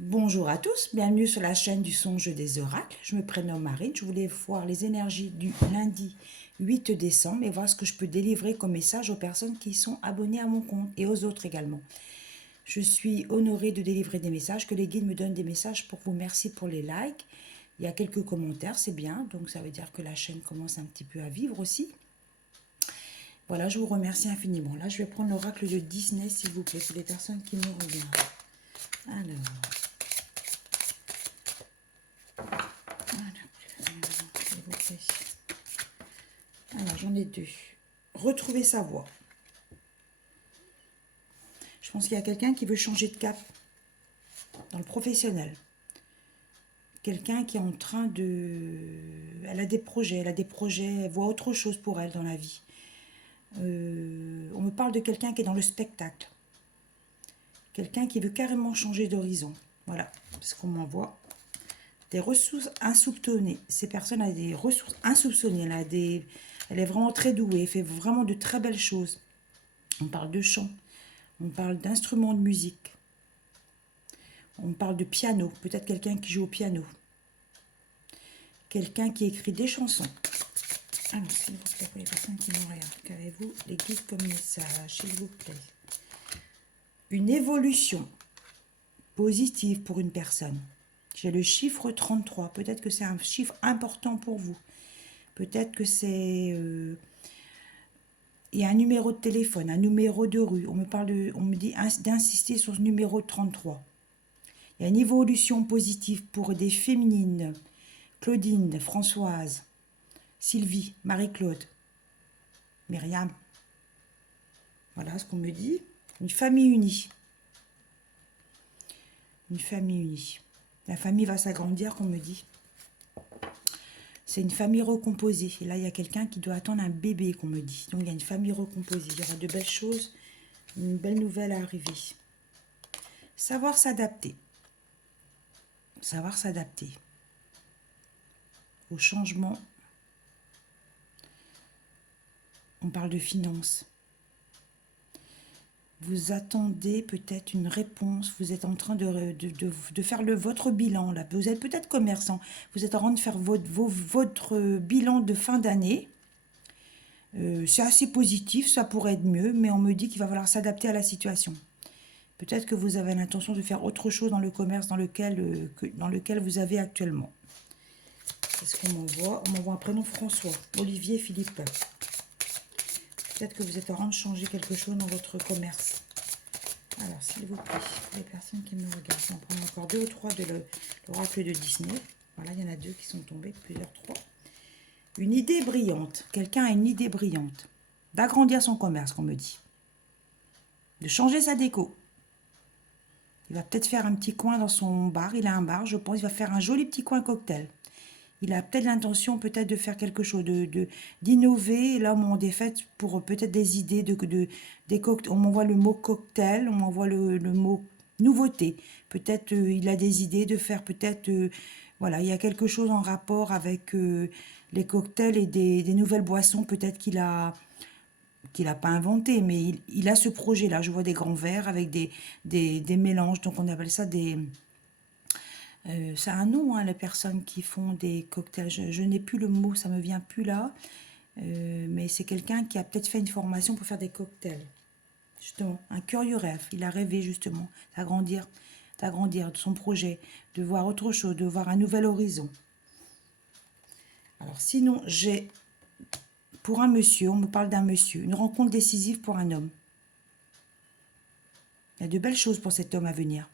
Bonjour à tous, bienvenue sur la chaîne du songe des oracles. Je me prénomme Marine, je voulais voir les énergies du lundi 8 décembre et voir ce que je peux délivrer comme message aux personnes qui sont abonnées à mon compte et aux autres également. Je suis honorée de délivrer des messages, que les guides me donnent des messages pour vous. Merci pour les likes. Il y a quelques commentaires, c'est bien, donc ça veut dire que la chaîne commence un petit peu à vivre aussi. Voilà, je vous remercie infiniment. Là, je vais prendre l'oracle de Disney, s'il vous plaît, pour les personnes qui me regardent. Alors... Alors, j'en ai deux. Retrouver sa voie. Je pense qu'il y a quelqu'un qui veut changer de cap dans le professionnel. Quelqu'un qui est en train de... Elle a des projets, elle voit autre chose pour elle dans la vie. On me parle de quelqu'un qui est dans le spectacle. Quelqu'un qui veut carrément changer d'horizon. Voilà, parce qu'on m'envoie des ressources insoupçonnées. Ces personnes ont des ressources insoupçonnées. Elle est vraiment très douée, elle fait vraiment de très belles choses. On parle de chant, on parle d'instruments de musique. On parle de piano, peut-être quelqu'un qui joue au piano. Quelqu'un qui écrit des chansons. Alors, s'il vous plaît, pour les personnes qui n'ont rien, qu'avez-vous les guides comme message, s'il vous plaît. Une évolution positive pour une personne. J'ai le chiffre 33. Peut-être que c'est un chiffre important pour vous. Peut-être que c'est... il y a un numéro de téléphone, un numéro de rue. On me dit d'insister sur ce numéro 33. Il y a une évolution positive pour des féminines. Claudine, Françoise, Sylvie, Marie-Claude, Myriam. Voilà ce qu'on me dit. Une famille unie. Une famille unie. La famille va s'agrandir, qu'on me dit. C'est une famille recomposée. Et là, il y a quelqu'un qui doit attendre un bébé, qu'on me dit. Donc, il y a une famille recomposée. Il y aura de belles choses, une belle nouvelle à arriver. Savoir s'adapter. Savoir s'adapter au changement. On parle de finances. Vous attendez peut-être une réponse, vous êtes en train de faire votre bilan, là. Vous êtes peut-être commerçant, vous êtes en train de faire votre bilan de fin d'année. C'est assez positif, ça pourrait être mieux, mais on me dit qu'il va falloir s'adapter à la situation. Peut-être que vous avez l'intention de faire autre chose dans le commerce dans lequel vous avez actuellement. Qu'est-ce qu'on m'envoie? On m'envoie un prénom François, Olivier, Philippe. Peut-être que vous êtes en train de changer quelque chose dans votre commerce. Alors, s'il vous plaît, les personnes qui me regardent, on prend encore deux ou trois de l'oracle de Disney. Voilà, il y en a deux qui sont tombés, plusieurs trois. Une idée brillante. Quelqu'un a une idée brillante. D'agrandir son commerce, qu'on me dit. De changer sa déco. Il va peut-être faire un petit coin dans son bar. Il a un bar, je pense. Il va faire un joli petit coin cocktail. Il a peut-être l'intention peut-être de faire quelque chose, d'innover, là au moment des fêtes, pour peut-être des idées, des cocktails. On m'envoie le mot cocktail, on m'envoie le mot nouveauté. Peut-être il a des idées de faire peut-être, voilà, il y a quelque chose en rapport avec les cocktails et des nouvelles boissons, peut-être qu'il a pas inventé, mais il a ce projet-là. Je vois des grands verres avec des mélanges, donc on appelle ça des... ça a un nom, hein, les personnes qui font des cocktails. Je n'ai plus le mot, ça me vient plus là. Mais c'est quelqu'un qui a peut-être fait une formation pour faire des cocktails. Justement, un curieux rêve. Il a rêvé justement d'agrandir son projet, de voir autre chose, de voir un nouvel horizon. Alors sinon, j'ai pour un monsieur, on me parle d'un monsieur, une rencontre décisive pour un homme. Il y a de belles choses pour cet homme à venir.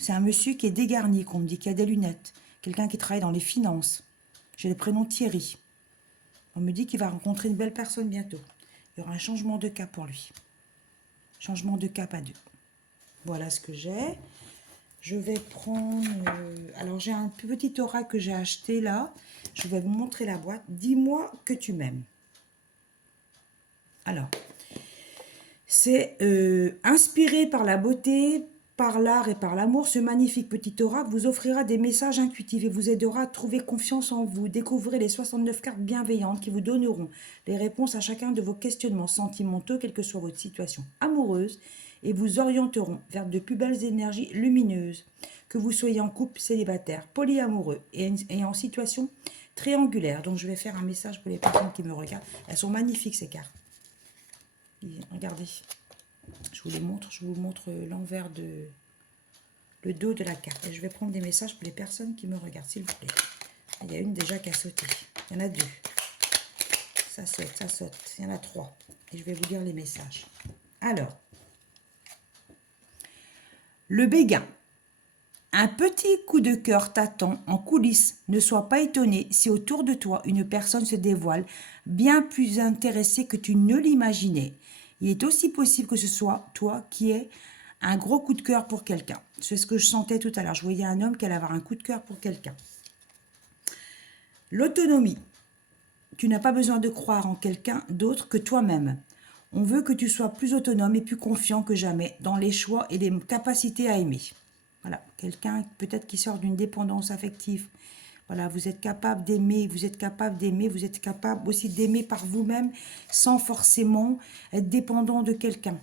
C'est un monsieur qui est dégarni, qu'on me dit, qui a des lunettes. Quelqu'un qui travaille dans les finances. J'ai le prénom Thierry. On me dit qu'il va rencontrer une belle personne bientôt. Il y aura un changement de cap pour lui. Changement de cap à deux. Voilà ce que j'ai. Je vais prendre... alors, j'ai un petit oracle que j'ai acheté là. Je vais vous montrer la boîte. Dis-moi que tu m'aimes. Alors, c'est inspiré par la beauté, par l'art et par l'amour, ce magnifique petit oracle vous offrira des messages intuitifs et vous aidera à trouver confiance en vous. Découvrez les 69 cartes bienveillantes qui vous donneront les réponses à chacun de vos questionnements sentimentaux, quelle que soit votre situation amoureuse, et vous orienteront vers de plus belles énergies lumineuses. Que vous soyez en couple, célibataire, polyamoureux et en situation triangulaire. Donc, je vais faire un message pour les personnes qui me regardent. Elles sont magnifiques, ces cartes. Regardez. Je vous montre l'envers le dos de la carte. Et je vais prendre des messages pour les personnes qui me regardent, s'il vous plaît. Il y a une déjà qui a sauté. Il y en a 2. Ça saute, ça saute. Il y en a 3. Et je vais vous lire les messages. Alors, le béguin. Un petit coup de cœur t'attend en coulisses. Ne sois pas étonné si autour de toi une personne se dévoile bien plus intéressée que tu ne l'imaginais. Il est aussi possible que ce soit toi qui aies un gros coup de cœur pour quelqu'un. C'est ce que je sentais tout à l'heure. Je voyais un homme qui allait avoir un coup de cœur pour quelqu'un. L'autonomie. Tu n'as pas besoin de croire en quelqu'un d'autre que toi-même. On veut que tu sois plus autonome et plus confiant que jamais dans les choix et les capacités à aimer. Voilà, quelqu'un peut-être qui sort d'une dépendance affective. Voilà, vous êtes capable d'aimer, vous êtes capable aussi d'aimer par vous-même sans forcément être dépendant de quelqu'un.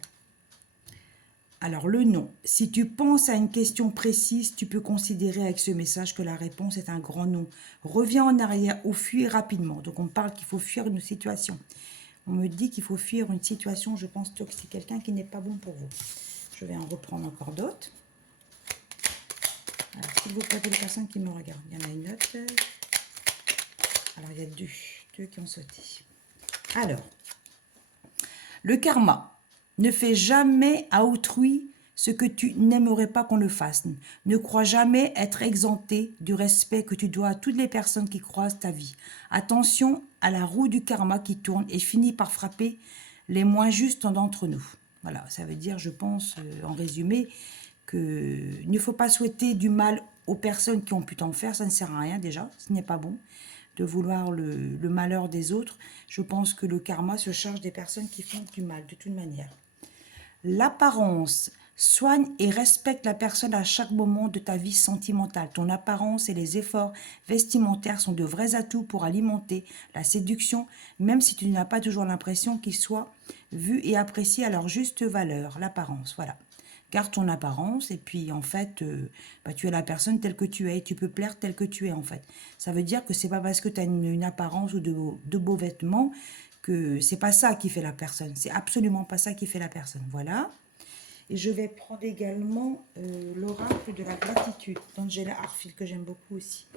Alors le non, si tu penses à une question précise, tu peux considérer avec ce message que la réponse est un grand non. Reviens en arrière ou fuis rapidement. Donc on parle qu'il faut fuir une situation. On me dit qu'il faut fuir une situation, je pense que c'est quelqu'un qui n'est pas bon pour vous. Je vais en reprendre encore d'autres. Alors, s'il vous plaît, les personnes qui me regardent, il y en a une autre. Alors, il y a deux qui ont sauté. Alors, le karma. Ne fais jamais à autrui ce que tu n'aimerais pas qu'on le fasse. Ne crois jamais être exempté du respect que tu dois à toutes les personnes qui croisent ta vie. Attention à la roue du karma qui tourne et finit par frapper les moins justes d'entre nous. Voilà, ça veut dire, je pense, en résumé, qu'il ne faut pas souhaiter du mal aux personnes qui ont pu t'en faire, ça ne sert à rien déjà, ce n'est pas bon de vouloir le malheur des autres. Je pense que le karma se charge des personnes qui font du mal, de toute manière. L'apparence. Soigne et respecte la personne à chaque moment de ta vie sentimentale. Ton apparence et les efforts vestimentaires sont de vrais atouts pour alimenter la séduction, même si tu n'as pas toujours l'impression qu'ils soient vus et appréciés à leur juste valeur. L'apparence, voilà. Garde ton apparence et puis en fait, tu es la personne telle que tu es et tu peux plaire telle que tu es en fait. Ça veut dire que c'est pas parce que tu as une apparence ou de beaux vêtements que c'est pas ça qui fait la personne. C'est absolument pas ça qui fait la personne. Voilà. Et je vais prendre également l'oracle de la gratitude d'Angela Harfield que j'aime beaucoup aussi.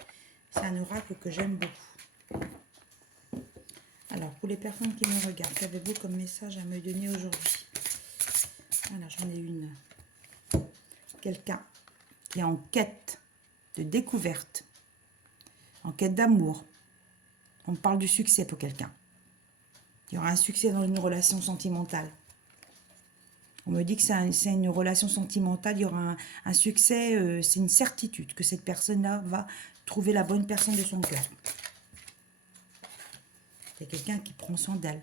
C'est un oracle que j'aime beaucoup. Alors, pour les personnes qui me regardent, qu'avez-vous comme message à me donner aujourd'hui? Alors, j'en ai une. Quelqu'un qui est en quête de découverte, en quête d'amour. On parle du succès pour quelqu'un. Il y aura un succès dans une relation sentimentale. On me dit que c'est une relation sentimentale, il y aura un succès, c'est une certitude que cette personne-là va trouver la bonne personne de son cœur. C'est quelqu'un qui prend soin d'elle.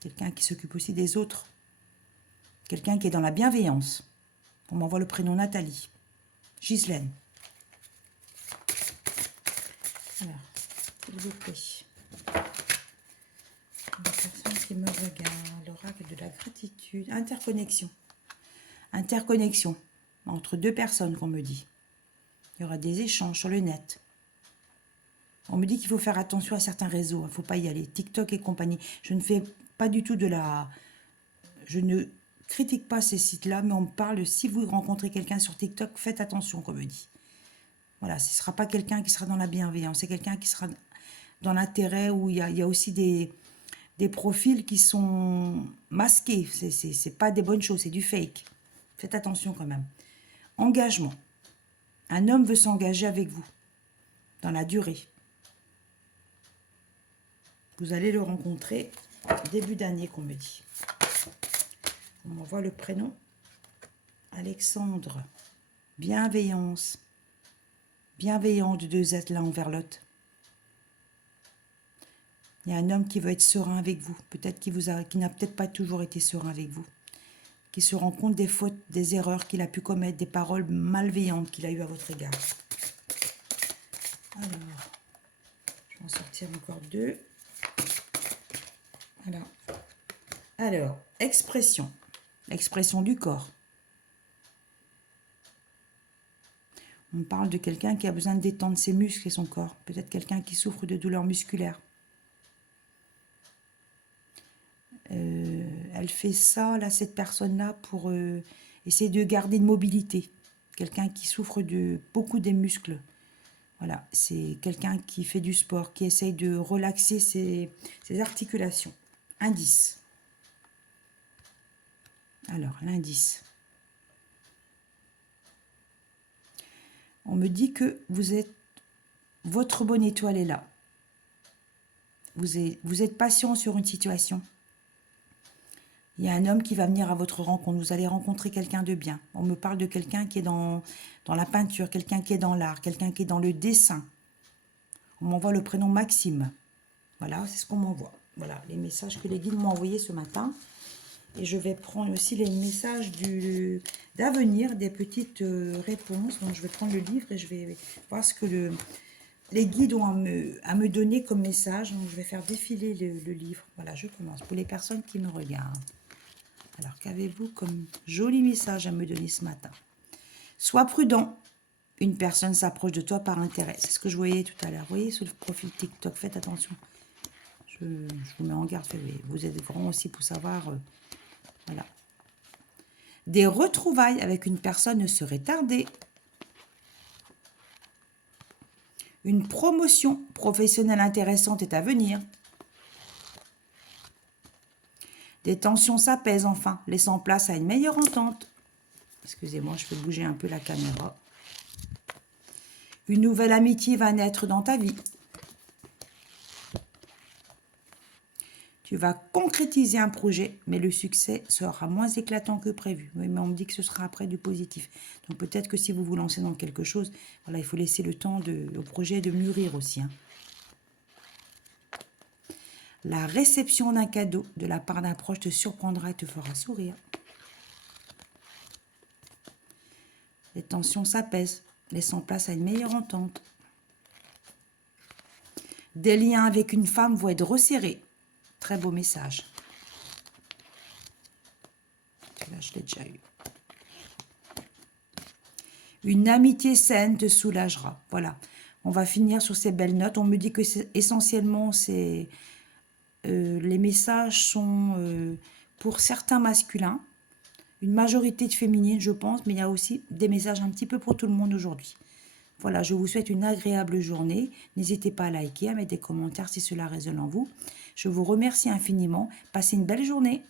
Quelqu'un qui s'occupe aussi des autres. Quelqu'un qui est dans la bienveillance. On m'envoie le prénom Nathalie. Ghislaine. Alors, s'il vous plaît. La personne qui me regarde, l'oracle de la gratitude. Interconnexion. Interconnexion entre deux personnes qu'on me dit. Il y aura des échanges sur le net. On me dit qu'il faut faire attention à certains réseaux. Il ne faut pas y aller. TikTok et compagnie. Je ne fais pas du tout de la... Je ne critique pas ces sites-là, mais on me parle, si vous rencontrez quelqu'un sur TikTok, faites attention, comme me dit. Voilà, ce ne sera pas quelqu'un qui sera dans la bienveillance, c'est quelqu'un qui sera dans l'intérêt, où il y a aussi des profils qui sont masqués. C'est pas des bonnes choses, c'est du fake. Faites attention quand même. Engagement. Un homme veut s'engager avec vous, dans la durée. Vous allez le rencontrer début d'année, qu'on me dit. On m'envoie le prénom. Alexandre. Bienveillance. Bienveillant de deux êtres l'un envers l'autre. Il y a un homme qui veut être serein avec vous. Peut-être qui n'a peut-être pas toujours été serein avec vous. Qui se rend compte des fautes, des erreurs qu'il a pu commettre, des paroles malveillantes qu'il a eues à votre égard. Alors, je vais en sortir encore 2. Alors, expression. l'expression du corps. On parle de quelqu'un qui a besoin de détendre ses muscles et son corps. Peut-être quelqu'un qui souffre de douleurs musculaires. Elle fait ça, là, cette personne-là, pour essayer de garder une mobilité. Quelqu'un qui souffre de beaucoup des muscles. Voilà, c'est quelqu'un qui fait du sport, qui essaye de relaxer ses articulations. Indice. Alors, l'indice. On me dit que votre bonne étoile est là. Vous êtes patient sur une situation. Il y a un homme qui va venir à votre rencontre. Vous allez rencontrer quelqu'un de bien. On me parle de quelqu'un qui est dans la peinture, quelqu'un qui est dans l'art, quelqu'un qui est dans le dessin. On m'envoie le prénom Maxime. Voilà, c'est ce qu'on m'envoie. Voilà, les messages que les guides m'ont envoyés ce matin. Et je vais prendre aussi les messages d'avenir, des petites réponses. Donc, je vais prendre le livre et je vais voir ce que les guides ont à me donner comme message. Donc, je vais faire défiler le livre. Voilà, je commence. Pour les personnes qui me regardent. Alors, qu'avez-vous comme joli message à me donner ce matin? Sois prudent. Une personne s'approche de toi par intérêt. C'est ce que je voyais tout à l'heure. Vous voyez, sur le profil TikTok, faites attention. Je vous mets en garde. Vous êtes grand aussi pour savoir... voilà. Des retrouvailles avec une personne ne seraient tardées. Une promotion professionnelle intéressante est à venir. Des tensions s'apaisent enfin, laissant place à une meilleure entente. Excusez-moi, je peux bouger un peu la caméra. Une nouvelle amitié va naître dans ta vie. Tu vas concrétiser un projet, mais le succès sera moins éclatant que prévu. Oui, mais on me dit que ce sera après du positif. Donc peut-être que si vous vous lancez dans quelque chose, voilà, il faut laisser le temps au projet de mûrir aussi. Hein. La réception d'un cadeau de la part d'un proche te surprendra et te fera sourire. Les tensions s'apaisent, laissant place à une meilleure entente. Des liens avec une femme vont être resserrés. Très beau message. Là, je l'ai déjà eu. Une amitié saine te soulagera. Voilà. On va finir sur ces belles notes. On me dit que essentiellement, les messages sont pour certains masculins. Une majorité de féminines, je pense. Mais il y a aussi des messages un petit peu pour tout le monde aujourd'hui. Voilà, je vous souhaite une agréable journée. N'hésitez pas à liker, à mettre des commentaires si cela résonne en vous. Je vous remercie infiniment. Passez une belle journée.